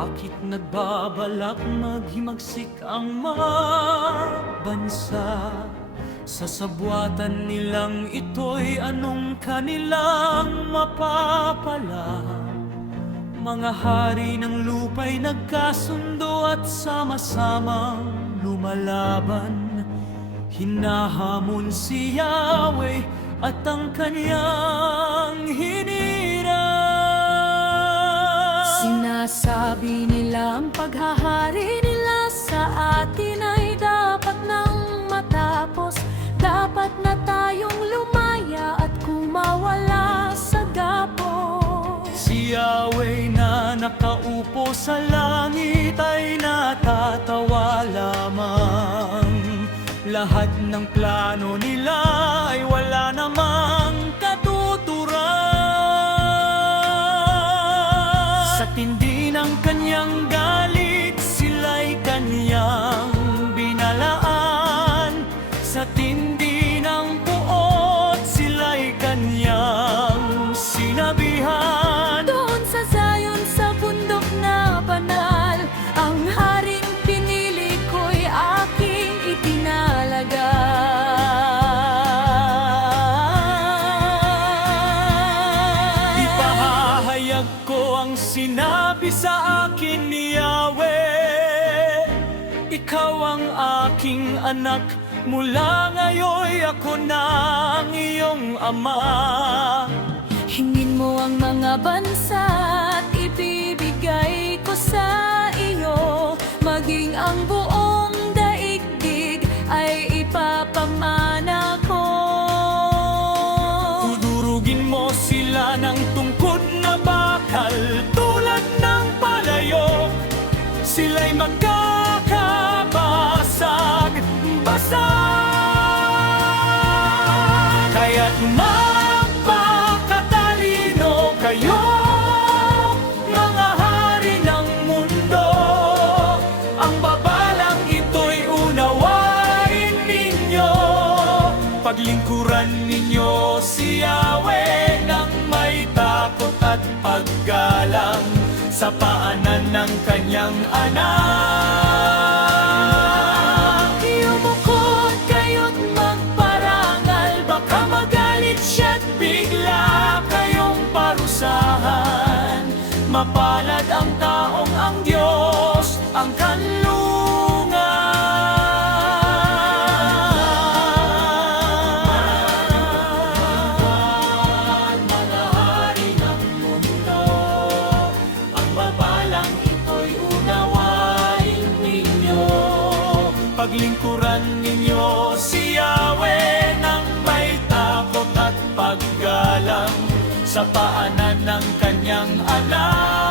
Bakit nagbabalak maghimagsik ang mga bansa? Sa sabwatan nilang ito'y anong kanilang mapapala? Mga hari ng lupa'y nagkasundo at sama-samang lumalaban. Hinahamon si Yahweh at ang kanyang hinirang. Sinasabi nila ang paghahari nila sa atin ay dapat nang matapos. Dapat na tayong lumaya at kumawala sa gapos. Si Yahweh na nakaupo sa langit ay natatawa lamang. Lahat ng plano nila ay wala namang katuturan. Sa tindi ng kanyang galit, sila'y kanyang binalaan. Sa tindi ng puot, sila'y kanyang sinabihan. Doon sa Zion, sa bundok na banal, ang haring pinili ko'y aking itinalaga. Ipahahayag ko ang sinabi sa akin ni Yahweh. Ikaw ang aking anak, mula ngayon ako na ang iyong ama. Hingin mo ang mga bansa at ibibigay ko sa iyo. Maging ang buong daigdig ay ipapamana ko. Tudurugin mo sila ng tungkod na bakal, tulad ng palayo. Sila'y magkakabasag-basag. Kaya't magpakatalino kayo, mga hari ng mundo. Ang babalang ito'y unawain ninyo. Paglingkuran ninyo si Yahweh ng may takot at paggalang, sa paanan ng kanyang anak. Yumukod kayo't magparangal, Baka magalit siya't bigla kayong parusahan. Mapalad ang taong ang Diyos ang kanlungan. Mga hari ng mundo, ang babalang ito'y unawain ninyo. Paglingkuran ninyo si Yahweh ng may takot at paggalang, sa paanan ng kanyang anak.